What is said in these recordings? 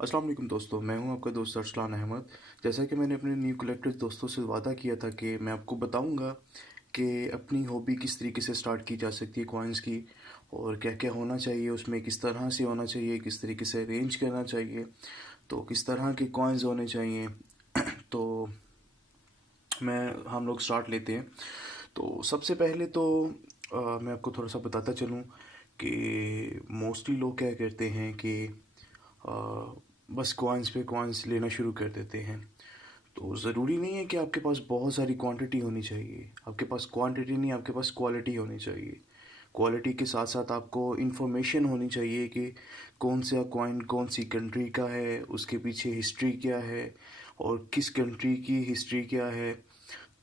अस्सलाम वालेकुम दोस्तों, मैं हूं आपका दोस्त अरसलान अहमद। जैसा कि मैंने अपने न्यू कलेक्टर्स दोस्तों से वादा किया था कि मैं आपको बताऊंगा कि अपनी हॉबी किस तरीके से स्टार्ट की जा सकती है कॉइन्स की, और क्या क्या होना चाहिए उसमें, किस तरह से होना चाहिए, किस तरीके से अरेंज करना चाहिए, तो किस तरह के कॉइन्स होने चाहिए। तो हम लोग स्टार्ट लेते हैं। तो सबसे पहले तो मैं आपको थोड़ा सा बताता चलूँ कि मोस्टली लोग क्या करते हैं कि अ, बस कॉइन्स पे कॉइन्स लेना शुरू कर देते हैं। तो ज़रूरी नहीं है कि आपके पास बहुत सारी क्वांटिटी होनी चाहिए। आपके पास क्वांटिटी नहीं, आपके पास क्वालिटी होनी चाहिए। क्वालिटी के साथ साथ आपको इन्फॉर्मेशन होनी चाहिए कि कौन सा कॉइन कौन सी कंट्री का है, उसके पीछे हिस्ट्री क्या है और किस कंट्री की हिस्ट्री क्या है।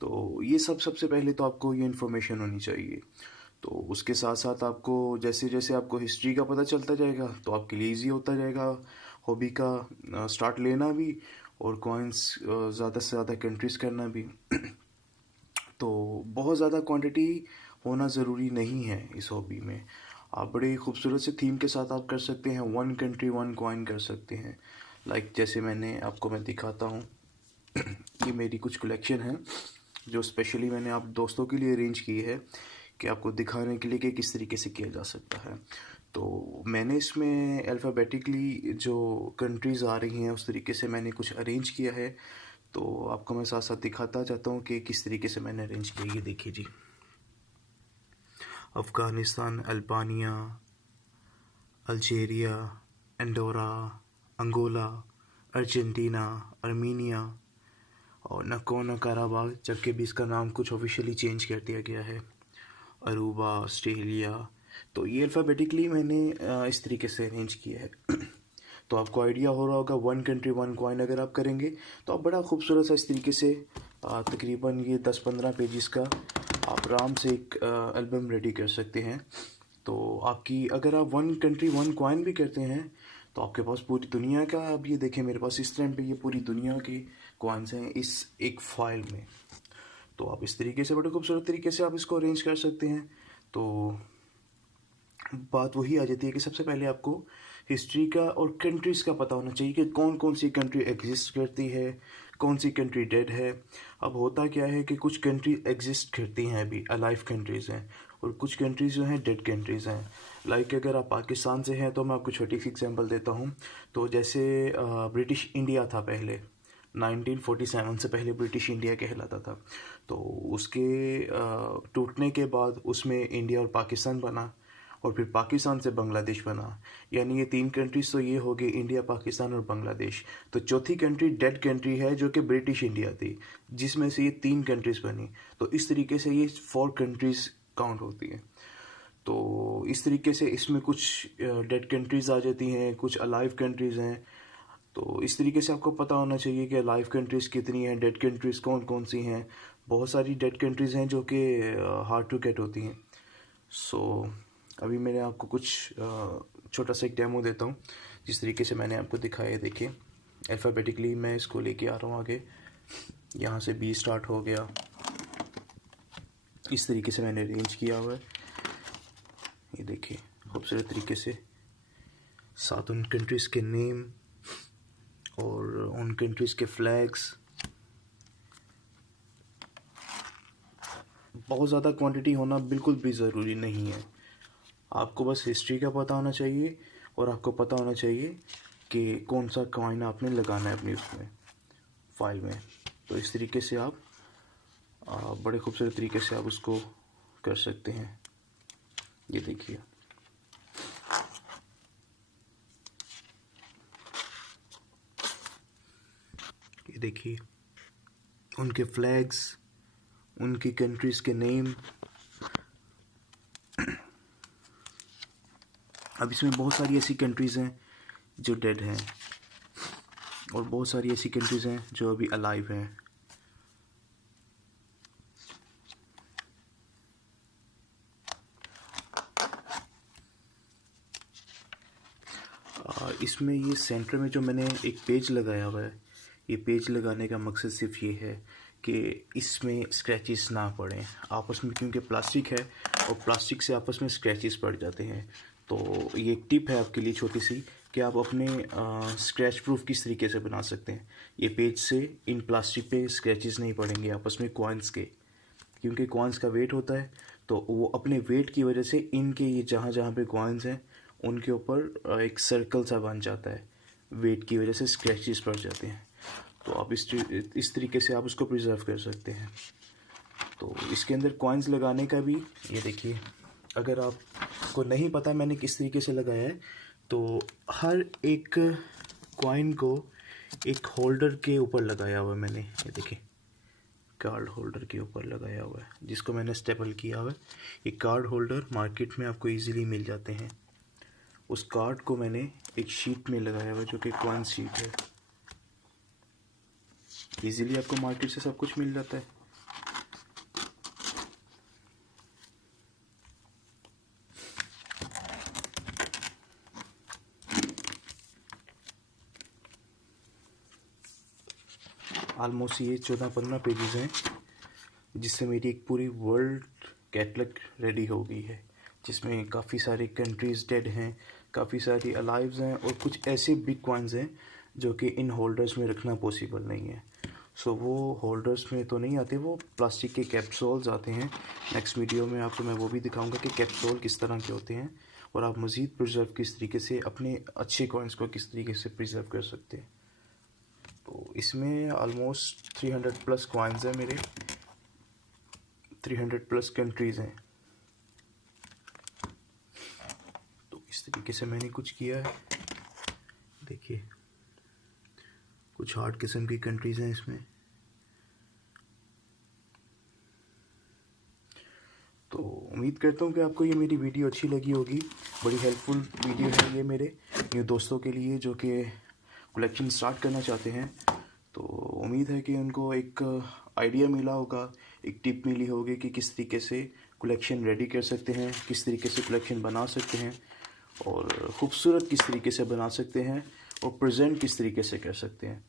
तो ये सब सबसे पहले तो आपको ये इन्फॉर्मेशन होनी चाहिए। तो उसके साथ साथ आपको जैसे जैसे आपको हिस्ट्री का पता चलता जाएगा तो आपके लिए ईजी होता जाएगा हॉबी का स्टार्ट लेना भी, और कॉइन्स ज़्यादा से ज़्यादा कंट्रीज़ करना भी। तो बहुत ज़्यादा क्वांटिटी होना ज़रूरी नहीं है इस हॉबी में। आप बड़े खूबसूरत से थीम के साथ आप कर सकते हैं, वन कंट्री वन कॉइन कर सकते हैं। जैसे मैं दिखाता हूँ। ये मेरी कुछ कलेक्शन है जो स्पेशली मैंने आप दोस्तों के लिए अरेंज की है कि आपको दिखाने के लिए कि किस तरीके से किया जा सकता है। तो मैंने इसमें अल्फ़ाबेटिकली जो कंट्रीज़ आ रही हैं उस तरीके से मैंने कुछ अरेंज किया है। तो आपको मैं साथ साथ दिखाता चाहता हूँ कि किस तरीके से मैंने अरेंज किया। ये देखिए जी, Afghanistan, Albania, Algeria, Andorra, Angola, Argentina, Armenia और नकोना कराबाग, जबकि भी इसका नाम कुछ ऑफिशियली चेंज कर दिया गया है, अरूबा, ऑस्ट्रेलिया। तो ये अल्फ़ाबेटिकली मैंने इस तरीके से अरेंज किया है। तो आपको आइडिया हो रहा होगा, वन कंट्री वन कॉइन अगर आप करेंगे तो आप बड़ा खूबसूरत सा इस तरीके से तकरीबन ये 10-15 पेजेस का आप आराम से एक एल्बम रेडी कर सकते हैं। तो आपकी अगर आप वन कंट्री वन कॉइन भी करते हैं तो आपके पास पूरी दुनिया का, आप ये देखें मेरे पास इस टाइम पे ये पूरी दुनिया के कॉइन्स हैं इस एक फाइल में। तो आप इस तरीके से बड़े खूबसूरत तरीके से आप इसको अरेंज कर सकते हैं। तो बात वही आ जाती है कि सबसे पहले आपको हिस्ट्री का और कंट्रीज़ का पता होना चाहिए कि कौन कौन सी कंट्री एग्जिस्ट करती है, कौन सी कंट्री डेड है। अब होता क्या है कि कुछ कंट्री एग्जिस्ट करती हैं, अभी अलाइव कंट्रीज़ हैं, और कुछ कंट्रीज़ जो हैं डेड कंट्रीज़ हैं। अगर आप पाकिस्तान से हैं तो मैं आपको छोटी सी एग्जांपल देता हूँ। तो जैसे ब्रिटिश इंडिया था पहले, 1947 से पहले ब्रिटिश इंडिया कहलाता था। तो उसके टूटने के बाद उसमें इंडिया और पाकिस्तान बना, और फिर पाकिस्तान से बांग्लादेश बना। यानी ये 3 कंट्रीज़ तो ये हो गई, इंडिया, पाकिस्तान और बांग्लादेश। तो चौथी कंट्री डेड कंट्री है जो कि ब्रिटिश इंडिया थी, जिसमें से ये 3 कंट्रीज़ बनी। तो इस तरीके से ये 4 कंट्रीज़ काउंट होती हैं। तो इस तरीके से इसमें कुछ डेड कंट्रीज़ आ जाती हैं, कुछ अलाइव कंट्रीज़ हैं। तो इस तरीके से आपको पता होना चाहिए कि लाइव कंट्रीज़ कितनी हैं, डेड कंट्रीज़ कौन कौन सी हैं। बहुत सारी डेड कंट्रीज़ हैं जो कि हार्ड टू गेट होती हैं। सो अभी मैंने आपको कुछ छोटा सा एक डेमो देता हूँ जिस तरीके से मैंने आपको दिखाया है। देखिए, अल्फ़ाबेटिकली मैं इसको लेके आ रहा हूँ आगे। यहाँ से बी स्टार्ट हो गया, इस तरीके से मैंने अरेंज किया हुआ है। ये देखिए खूबसूरत तरीके से, साथ उन कंट्रीज़ के नेम और उन कंट्रीज़ के फ्लैग्स। बहुत ज़्यादा क्वांटिटी होना बिल्कुल भी ज़रूरी नहीं है। आपको बस हिस्ट्री का पता होना चाहिए, और आपको पता होना चाहिए कि कौन सा कॉइन आपने लगाना है अपनी उसमें फाइल में। तो इस तरीके से आप बड़े खूबसूरत तरीके से आप उसको कर सकते हैं। ये देखिए, ये देखिए उनके फ्लैग्स, उनकी कंट्रीज़ के नेम। अब इसमें बहुत सारी ऐसी कंट्रीज़ हैं जो डेड हैं, और बहुत सारी ऐसी कंट्रीज़ हैं जो अभी अलाइव हैं। इसमें ये सेंटर में जो मैंने एक पेज लगाया हुआ है, ये पेज लगाने का मकसद सिर्फ ये है कि इसमें स्क्रैचेस ना पड़ें आपस में, क्योंकि प्लास्टिक है और प्लास्टिक से आपस में स्क्रैचेस पड़ जाते हैं। तो ये एक टिप है आपके लिए छोटी सी कि आप अपने स्क्रैच प्रूफ किस तरीके से बना सकते हैं। ये पेज से इन प्लास्टिक पे स्क्रैचेस नहीं पड़ेंगे आपस में कॉइन्स के, क्योंकि कॉइन्स का वेट होता है, तो वो अपने वेट की वजह से इनके ये जहाँ जहाँ पे कॉइन्स हैं उनके ऊपर एक सर्कल सा बन जाता है, वेट की वजह से स्क्रैचेस पड़ जाते हैं। तो आप इस तरीके से आप उसको प्रिजर्व कर सकते हैं। तो इसके अंदर कॉइन्स लगाने का भी, ये देखिए, अगर आपको नहीं पता मैंने किस तरीके से लगाया है, तो हर एक कॉइन को एक होल्डर के ऊपर लगाया हुआ है मैंने, ये देखिए, कार्ड होल्डर के ऊपर लगाया हुआ है, जिसको मैंने स्टेपल किया हुआ है। ये कार्ड होल्डर मार्केट में आपको इजीली मिल जाते हैं। उस कार्ड को मैंने एक शीट में लगाया हुआ है, जो कि कॉइन शीट है। इजीली आपको मार्केट से सब कुछ मिल जाता है। ऑलमोस्ट ये 14-15 पेजेस हैं, जिससे मेरी एक पूरी वर्ल्ड कैटलॉग रेडी हो गई है, जिसमें काफ़ी सारी कंट्रीज़ डेड हैं, काफ़ी सारी अलाइव्स हैं, और कुछ ऐसे बिग कॉइन्स हैं जो कि इन होल्डर्स में रखना पॉसिबल नहीं है। सो वो होल्डर्स में तो नहीं आते, वो प्लास्टिक के कैप्सूल्स आते हैं। नेक्स्ट वीडियो में आपको मैं वो भी दिखाऊंगा कि कैप्सूल किस तरह के होते हैं, और आप मज़ीद प्रिजर्व किस तरीके से अपने अच्छे कॉइन्स को किस तरीके से प्रिजर्व कर सकते हैं। तो इसमें ऑलमोस्ट 300 प्लस कॉइन्स हैं मेरे, 300 प्लस कंट्रीज़ हैं। तो इस तरीके से मैंने कुछ किया है, देखिए, कुछ हार्ड किस्म की कंट्रीज़ हैं इसमें। तो उम्मीद करता हूँ कि आपको ये मेरी वीडियो अच्छी लगी होगी। बड़ी हेल्पफुल वीडियो है ये मेरे न्यू दोस्तों के लिए जो कि कलेक्शन स्टार्ट करना चाहते हैं। तो उम्मीद है कि उनको एक आइडिया मिला होगा, एक टिप मिली होगी कि किस तरीके से कलेक्शन रेडी कर सकते हैं, किस तरीके से कलेक्शन बना सकते हैं, और ख़ूबसूरत किस तरीके से बना सकते हैं, और प्रेजेंट किस तरीके से कर सकते हैं।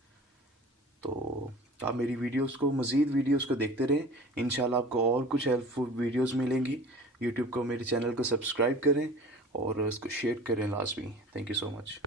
तो आप मेरी वीडियोस को, मज़ीद वीडियोस को देखते रहें। इंशाल्लाह आपको और कुछ हेल्पफुल वीडियोस मिलेंगी। यूट्यूब को, मेरे चैनल को सब्सक्राइब करें और उसको शेयर करें लाजमी। Thank you so much.